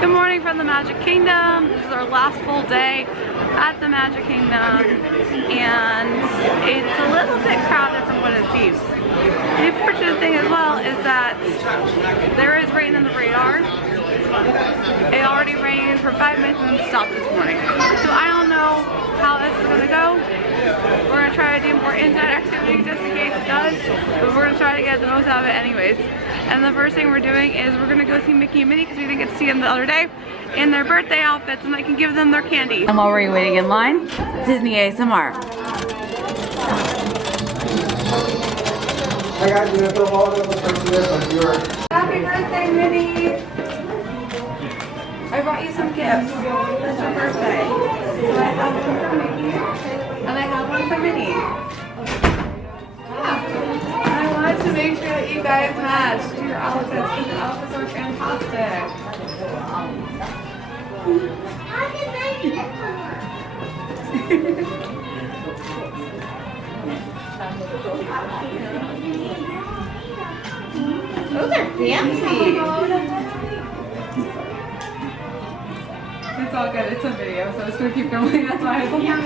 Good morning from the Magic Kingdom. This is our last full day at the Magic Kingdom, and it's a little bit crowded from what it seems. The unfortunate thing as well is that there is rain in the radar. It already rained for 5 minutes and then stopped this morning. So I don't know how this is going to go. We're going to try to do more inside activities just in case it does, but we're going to try to get the most out of it anyways. And the first thing we're doing is we're going to go see Mickey and Minnie because we didn't get to see them the other day in their birthday outfits, and I can give them their candy. And while we're waiting in line, Disney ASMR. I got you the whole Happy birthday, Minnie! I brought you some gifts. It's your birthday. So I have one for Mickey, and I have one for Minnie. I wanted to make sure that you guys matched your outfits because your outfits are fantastic. Those are fancy. It's all good. It's a video, so it's gonna keep going. That's why I was like,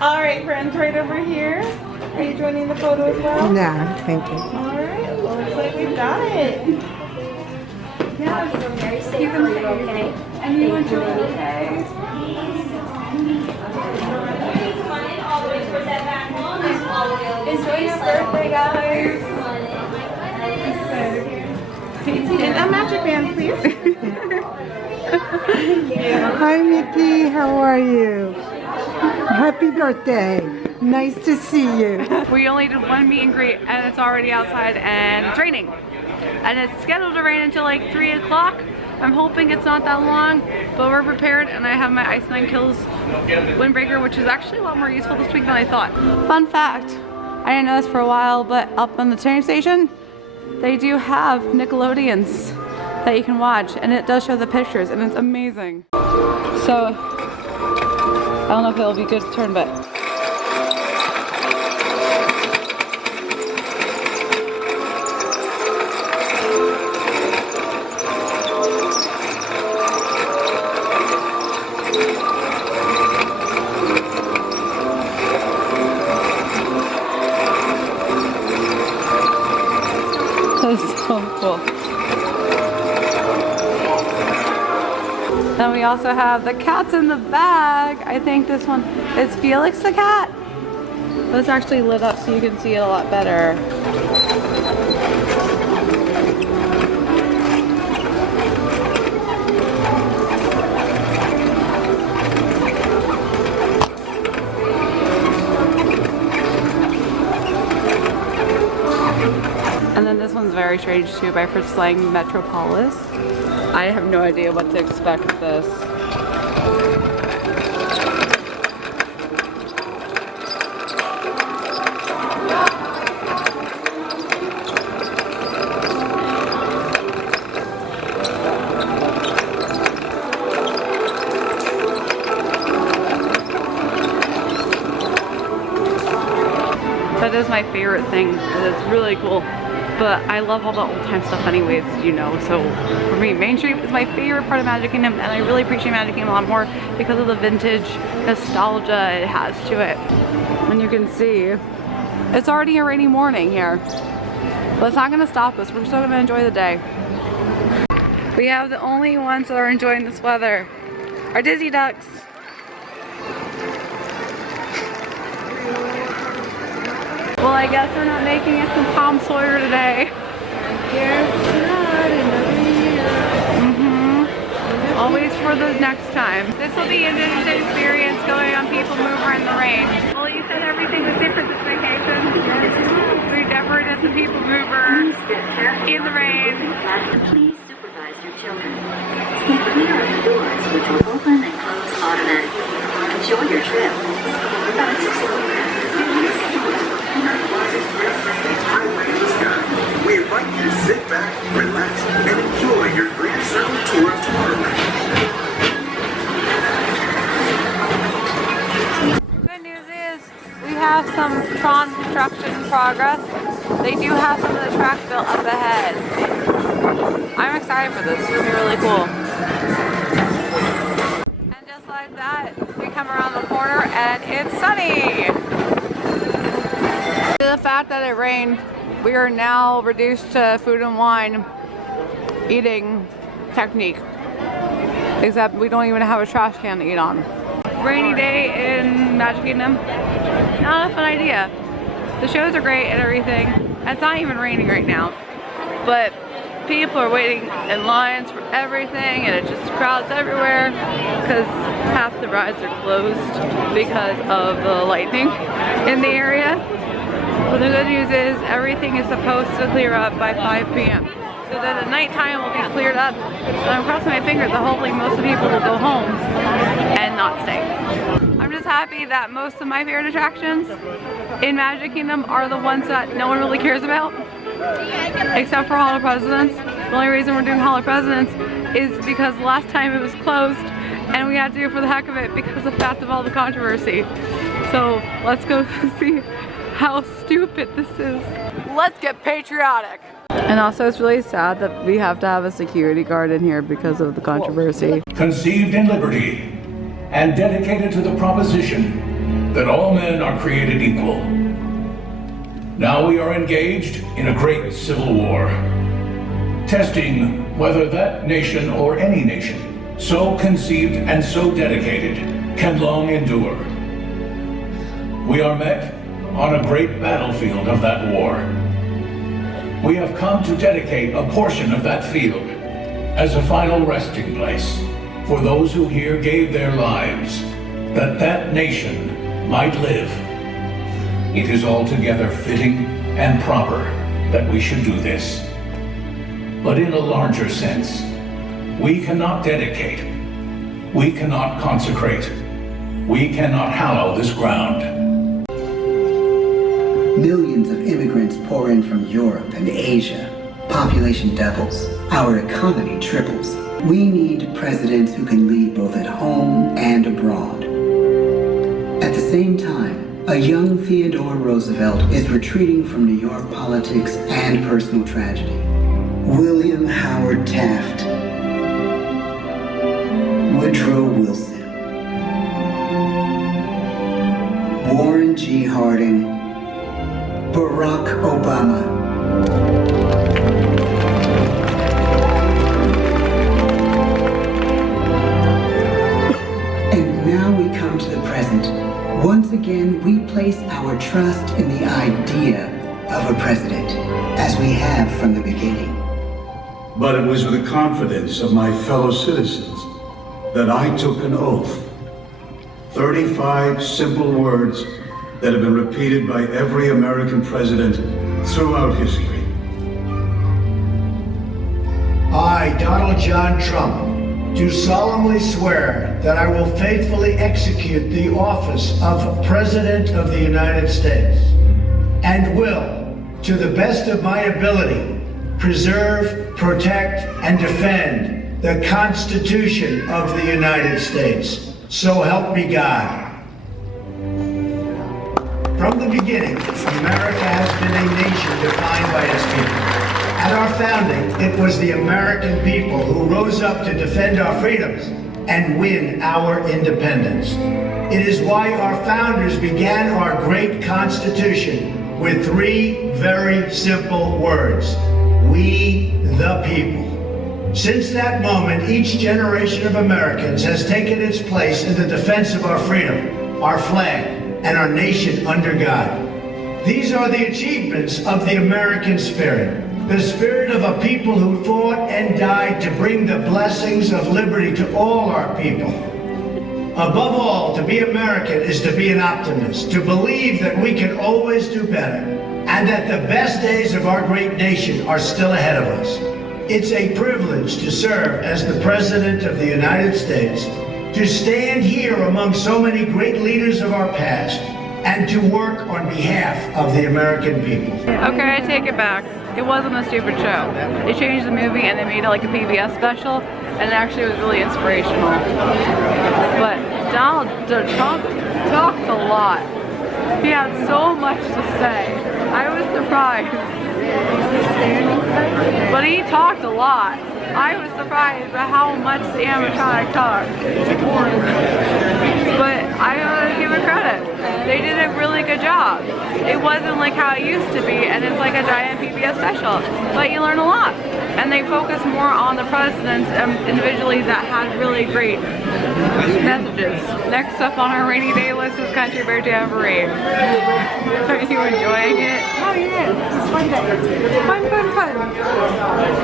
all right, friends, right over here. Are you joining the photo as well? No, thank you. All right, looks like we've got it. Yes, you can say okay. And you enjoy it, okay? Enjoy your birthday, guys. And a magic band, please. Hi, Mickey. How are you? Happy birthday. Nice to see you. We only did one meet and greet, and it's already outside, and it's raining. And it's scheduled to rain until like 3 o'clock. I'm hoping it's not that long, but we're prepared, and I have my Ice 9 Kills windbreaker, which is actually a lot more useful this week than I thought. Fun fact, I didn't know this for a while, but up on the train station, they do have Nickelodeons that you can watch, and it does show the pictures, and it's amazing. So, I don't know if it'll be good to turn, but that's so cool. Then we also have the cats in the bag. I think this one is Felix the cat. But it's actually lit up so you can see it a lot better. And then this one's very strange too, by Fritz Lang Metropolis. I have no idea what to expect with this. That is my favorite thing. It's really cool. But I love all the old time stuff anyways, you know, so for me, Main Street is my favorite part of Magic Kingdom, and I really appreciate Magic Kingdom a lot more because of the vintage nostalgia it has to it. And you can see, it's already a rainy morning here, but it's not gonna stop us. We're still gonna enjoy the day. We have the only ones that are enjoying this weather, our Disney ducks. Well, I guess we're not making it to Tom Sawyer today. Guess not in the Always for the next time. This will be an interesting experience going on People Mover in the rain. Well, you said everything was different this vacation. We never did the People Mover in the rain. Please supervise your children. Stay clear of the doors, which will open and close automatically. Enjoy your trip. We invite you to sit back, relax, and enjoy your grand circle tour of Tomorrowland. Good news is we have some Tron construction in progress. They do have some of the track built up ahead. excited for this. It's gonna be really cool. And just like that, we come around the corner and it's sunny. Due to the fact that it rained, we are now reduced to food and wine eating technique. Except we don't even have a trash can to eat on. Rainy day in Magic Kingdom, not a fun idea. The shows are great and everything. It's not even raining right now, but people are waiting in lines for everything and it just crowds everywhere because half the rides are closed because of the lightning in the area. But the good news is everything is supposed to clear up by 5 p.m. So that at nighttime will be cleared up. And I'm crossing my fingers that hopefully most of the people will go home and not stay. I'm just happy that most of my favorite attractions in Magic Kingdom are the ones that no one really cares about. Except for Hall of Presidents. The only reason we're doing Hall of Presidents is because last time it was closed and we had to do it for the heck of it because of the fact of all the controversy. So let's go see how stupid this is. Let's get patriotic. And also it's really sad that we have to have a security guard in here because of the controversy. Conceived in liberty and dedicated to the proposition that all men are created equal. Now we are engaged in a great civil war, testing whether that nation or any nation so conceived and so dedicated can long endure. We are met on a great battlefield of that war. We have come to dedicate a portion of that field as a final resting place for those who here gave their lives that that nation might live. It is altogether fitting and proper that we should do this. But in a larger sense, we cannot dedicate, we cannot consecrate, we cannot hallow this ground. Millions of immigrants pour in from Europe and Asia. Population doubles. Our economy triples. We need presidents who can lead both at home and abroad. At the same time, a young Theodore Roosevelt is retreating from New York politics and personal tragedy. William Howard Taft. Woodrow Wilson. Warren G. Harding. Barack Obama. And now we come to the present. Once again, we place our trust in the idea of a president, as we have from the beginning. But it was with the confidence of my fellow citizens that I took an oath. 35 simple words that have been repeated by every American president throughout history. I, Donald John Trump, do solemnly swear that I will faithfully execute the office of President of the United States and will, to the best of my ability, preserve, protect, and defend the Constitution of the United States. So help me God. From the beginning, America has been a nation defined by its people. At our founding, it was the American people who rose up to defend our freedoms and win our independence. It is why our founders began our great Constitution with 3 very simple words: we the people. Since that moment, each generation of Americans has taken its place in the defense of our freedom, our flag, and our nation under God. These are the achievements of the American spirit, the spirit of a people who fought and died to bring the blessings of liberty to all our people. Above all, to be American is to be an optimist, to believe that we can always do better, and that the best days of our great nation are still ahead of us. It's a privilege to serve as the President of the United States, to stand here among so many great leaders of our past, and to work on behalf of the American people. Okay, I take it back. It wasn't a stupid show. They changed the movie and they made it like a PBS special, and actually it was really inspirational. But Donald Trump talks a lot. He had so much to say. I was surprised. But he talked a lot. I was surprised at how much the animatronic talked. But I gotta give it credit. They did a really good job. It wasn't like how it used to be, and it's like a giant PBS special. But you learn a lot. And they focus more on the presidents individually that had really great messages. Next up on our rainy day list is Country Bear Jamboree. Are you enjoying it? Oh yeah, it's fun day. Fun.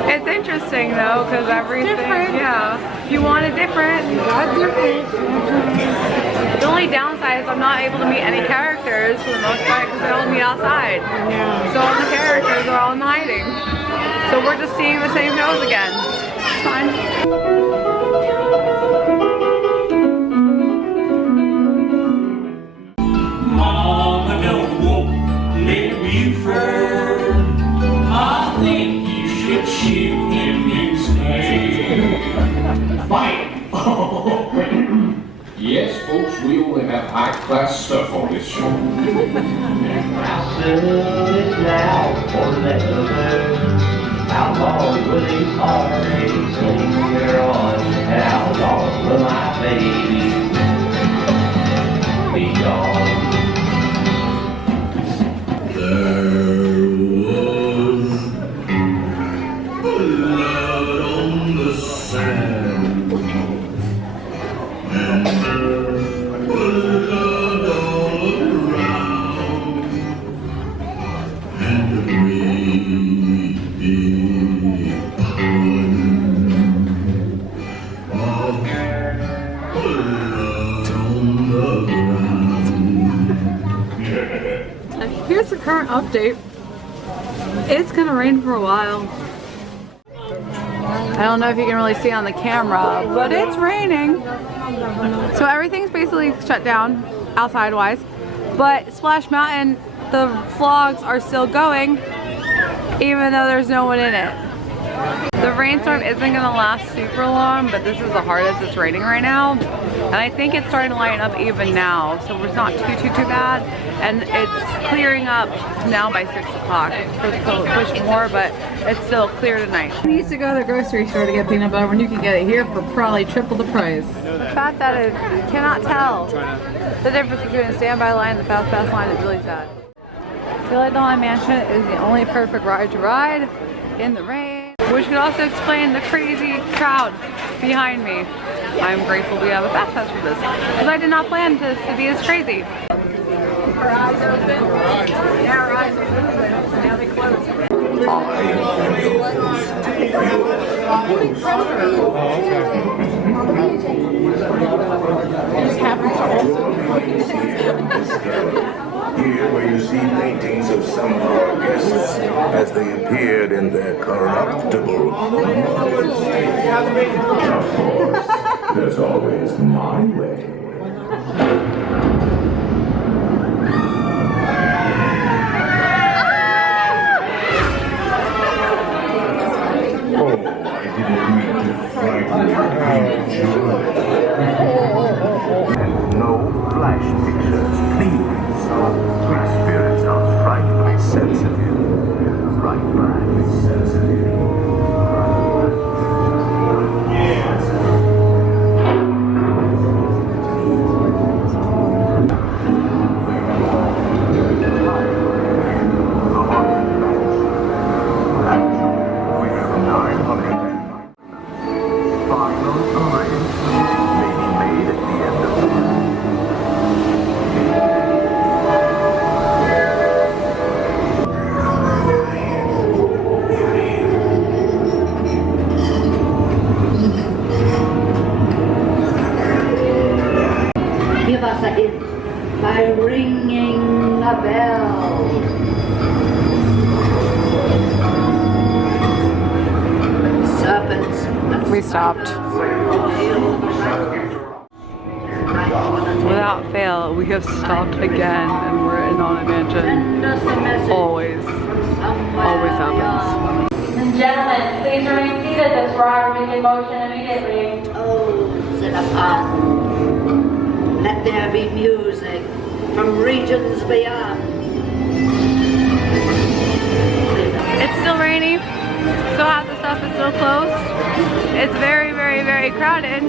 It's interesting though, because everything, different. yeah. If you want it different, Got different. the only downside is I'm not able to meet any characters for the most part because they all meet outside. So all the characters are all in hiding. So we're just seeing the same shows again. It's fine. Mama, don't let me firm. I think you should shoot him instead. Fight! Yes, folks, we only have high-class stuff on this show. How long will these heartaches linger on? And how long will my baby be gone? There was blood on the sand, and there was blood all around, and Here's the current update. It's gonna rain for a while. I don't know if you can really see on the camera, but it's raining. So everything's basically shut down outside wise, but Splash Mountain, the vlogs are still going even though there's no one in it. The rainstorm isn't gonna last super long, but this is the hardest it's raining right now. And I think it's starting to lighten up even now, so it's not too bad. And it's clearing up now by 6 o'clock. It's supposed to push more, but it's still clear tonight. Who needs to go to the grocery store to get peanut butter when you can get it here for probably triple the price? The fact that you cannot tell the difference between a standby line and the fast pass line is really sad. I feel like the Haunted Mansion is the only perfect ride to ride in the rain, which could also explain the crazy crowd behind me. I'm grateful we have a fast pass for this, because I did not plan this to be as crazy. Her eyes open. Yeah, her eyes are moving. Now they close. Here where you see paintings of some of our guests as they appeared in their corruptible bodies. Of course, there's always my way. Oh, I didn't mean to frighten your joy. And no flash pictures, please. My spirits are frightfully sensitive. Frightfully sensitive. Yes. Give us a hint by ringing a bell. Serpents. We stopped. Without fail, we have stopped again, and we're in Haunted Mansion. Always happens. Ladies and gentlemen, please remain seated. This ride will begin motion immediately. Oh, Xenophon. Let there be music from regions beyond. It's rainy, so half the stuff is still closed. It's very, very, very crowded.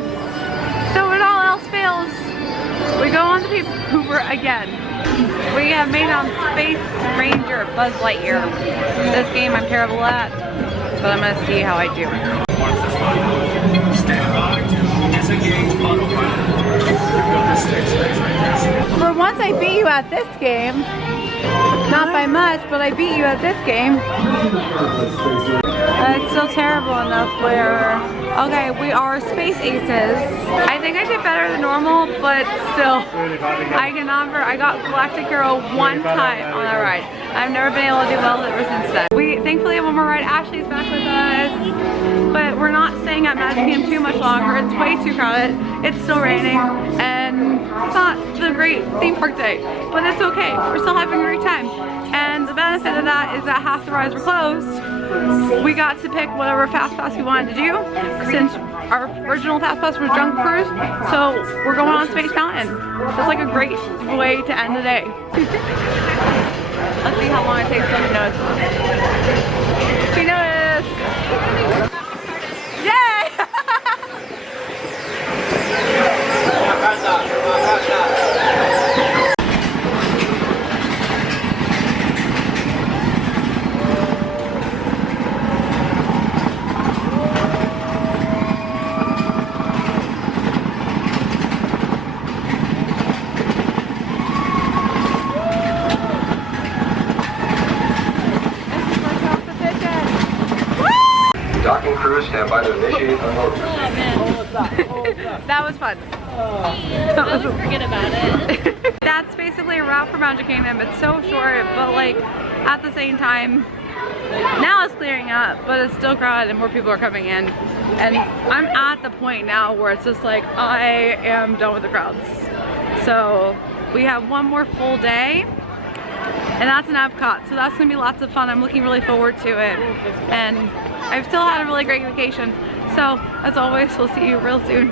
So when all else fails, we go on the People Hoover again. We have made on Space Ranger Buzz Lightyear. This game I'm terrible at, but I'm gonna see how I do. For once I beat you at this game. Not by much, but I beat you at this game. It's still terrible enough where, okay, we are space aces. I think I did better than normal, but still, I got Galactic Hero one time on that ride. I've never been able to do well ever since then. We thankfully have one more ride. Ashley's back with us, but we're not staying at Magic Kingdom too much longer. It's way too crowded. It's still raining, and it's not the great theme park day, but it's okay. We're still having a great time. And the benefit of that is that half the rides were closed. We got to pick whatever fast pass we wanted to do, since our original fast pass was Jungle Cruise. So we're going on Space Mountain. It's like a great way to end the day. Let's see how long it takes them to notice. She noticed! Yay! Docking crew, stand by to initiate unload. That was fun. I'll forget about it. That's basically a route for Magic Kingdom. It's so short, but like at the same time, now it's clearing up, but it's still crowded and more people are coming in. And I'm at the point now where it's just like, I am done with the crowds. So we have one more full day, and that's in Epcot. So that's gonna be lots of fun. I'm looking really forward to it. And I've still had a really great vacation. So as always, we'll see you real soon.